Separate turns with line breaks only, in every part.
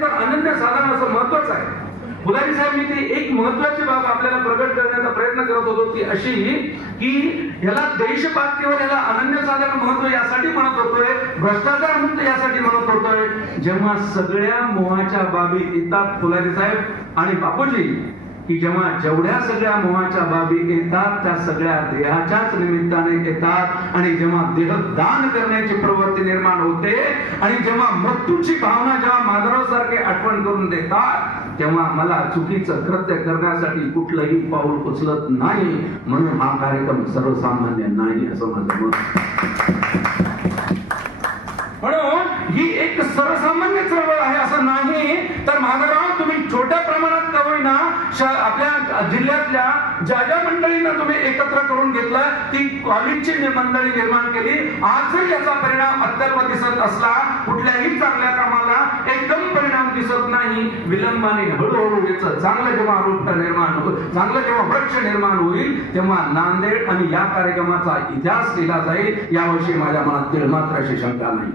व्यक्ती अनन्य साधारण असं महत्वाचं आहे. फुलारी साहेब मी ती एक महत्वाची बाब आपल्याला प्रगट करण्याचा प्रयत्न करत होतो ती अशी की ह्याला देशपातळीवर याला अनन्यसाधारण महत्त्व यासाठी म्हणत होतोय भ्रष्टाचार मुक्त यासाठी म्हणत होतोय. जेव्हा सगळ्या मोहाच्या बाबी येतात फुलारी साहेब आणि बापूजी की जेव्हा जेवढ्या सगळ्या मोहाच्या बाबी येतात त्या सगळ्या देहाच्याच निमित्ताने येतात. आणि जेव्हा देह दान करण्याची प्रवृत्ती निर्माण होते आणि जेव्हा मृत्यूची भावना जेव्हा माधवराव सारखे आठवण करून देतात तेव्हा मला चुकीचं कृत्य करण्यासाठी कुठलंही पाऊल उचलत नाही. म्हणून हा कार्यक्रम सर्वसामान्य नाही असं माझं मत म्हणून ही एक सर्वसामान्य चळवळ आहे असं नाही तर माधवराव आपल्या जिल्ह्यातल्या ज्या ज्या मंडळींना तुम्ही एकत्र करून घेतलं ती कॉलेजची मंडळी निर्माण केली. आजही याचा परिणाम अत्यल्प दिसत असला कुठल्याही चांगल्या कामाला एकदम परिणाम दिसत नाही. विलंबाने हळूहळू याचं चांगलं जेव्हा रोप निर्माण होईल चांगलं जेव्हा वृक्ष निर्माण होईल तेव्हा नांदेड आणि या कार्यक्रमाचा इतिहास केला जाईल. याविषयी माझ्या मनात तिळ मात्र अशी शंका नाही.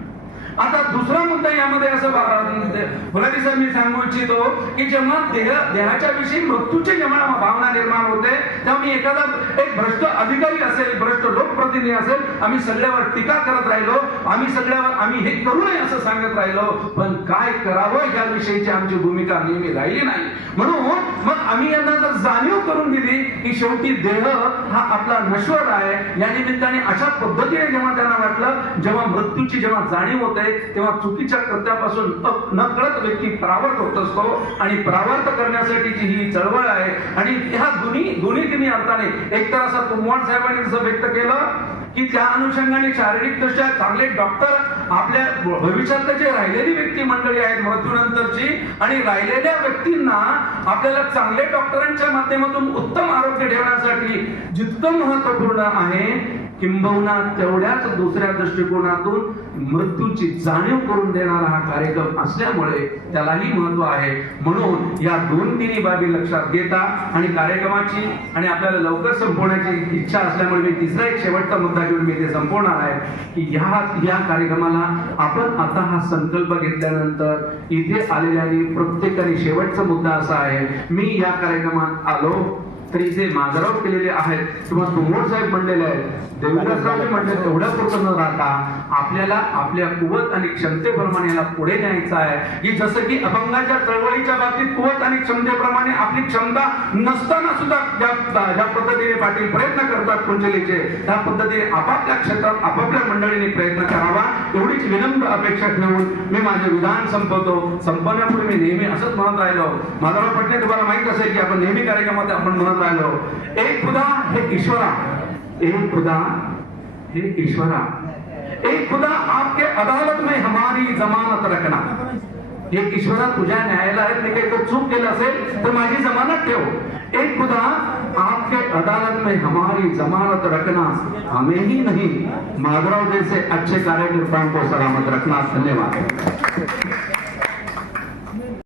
दुसरा मुद्दा यामध्ये असं बा- सर मी सांगू इच्छितो की जेव्हा देह देहाच्या विषयी मृत्यूची जेव्हा भावना निर्माण होते तेव्हा मी एखादा एक भ्रष्ट अधिकारी असेल भ्रष्ट लोकप्रतिनिधी असेल आम्ही सगळ्यावर टीका करत राहिलो आम्ही सगळ्यावर आम्ही हे करू नये असं सांगत राहिलो पण काय करावं या विषयीची आमची भूमिका नेहमी राहिली नाही. म्हणून मग आम्ही यांना जर जाणीव करून दिली की शेवटी देह हा आपला नश्वर आहे या निमित्ताने अशा पद्धतीने जेव्हा त्यांना वाटलं जेव्हा मृत्यूची जेव्हा जाणीव होते तेव्हा चुकीच्या कृत्यापासून नकळत व्यक्ती प्रावर्त होत असतो आणि प्रावर्त करण्यासाठीची ही चळवळ आहे. आणि ह्या दोन्ही दोन्ही तिन्ही अर्थाने एकतर असं तुमवाड साहेबांनी जसं व्यक्त केलं की त्या अनुषंगाने शारीरिक दृष्ट्या चांगले डॉक्टर आपल्या भविष्यात जे राहिलेली व्यक्ती मंडळी आहेत मृत्यूनंतरची आणि राहिलेल्या व्यक्तींना आपल्याला चांगल्या डॉक्टरांच्या माध्यमातून उत्तम आरोग्य ठेवण्यासाठी जितकं महत्त्वपूर्ण आहे किंबहुना तेवढ्याच दुसऱ्या दृष्टिकोनातून मृत्यूची जाणीव करून देणारा हा कार्यक्रम असल्यामुळे त्यालाही महत्त्व आहे. म्हणून या दोन तिन्ही बाबी लक्षात घेता आणि कार्यक्रमाची आणि आपल्याला लवकर संपवण्याची इच्छा असल्यामुळे मी तिसरा एक शेवटचा मुद्दा घेऊन मी ते संपवणार आहे की ह्या या कार्यक्रमाला आपण आता हा संकल्प घेतल्यानंतर इथे आलेल्यानी प्रत्येकाने शेवटचा मुद्दा असा आहे मी या कार्यक्रमात आलो. तरी जे माधवराव केलेले आहेत किंवा तुमोर साहेब म्हणलेले आहेत देवदासरावजी म्हणले तेवढ्या पुरतं न राहता आपल्याला आपल्या कुवत आणि क्षमतेप्रमाणे याला पुढे न्यायचं आहे. की जसं की अभंगाच्या चळवळीच्या बाबतीत कुवत आणि क्षमतेप्रमाणे आपली क्षमता नसताना सुद्धा ज्या ज्या पद्धतीने पाटील प्रयत्न करतात कुंजलीचे त्या पद्धतीने आपापल्या क्षेत्रात आपापल्या मंडळीने प्रयत्न करावा एवढीच विनम्र अपेक्षा ठेवून मी माझे विधान संपवतो. संपवण्यापूर्वी मी नेहमी असंच म्हणत राहिलो. माधवराव पटणे तुम्हाला माहीत असेल की आपण नेहमी कार्यक्रमात आपण म्हणत म्हणालो एक खुदा हे ईश्वरा. एक खुदा हे ईश्वरा. एक खुदा आपके अदालत में हमारी जमानत रखना. एक ईश्वरा तुझ्या न्यायालयात मी काही चूक केलं असेल तर माझी जमानत ठेव. एक खुदा आपके अदालत में हमारी जमानत रखना. हमें ही नहीं. माधवराव जैसे अच्छे कार्यकर्ताओं को सलामत रखना. धन्यवाद.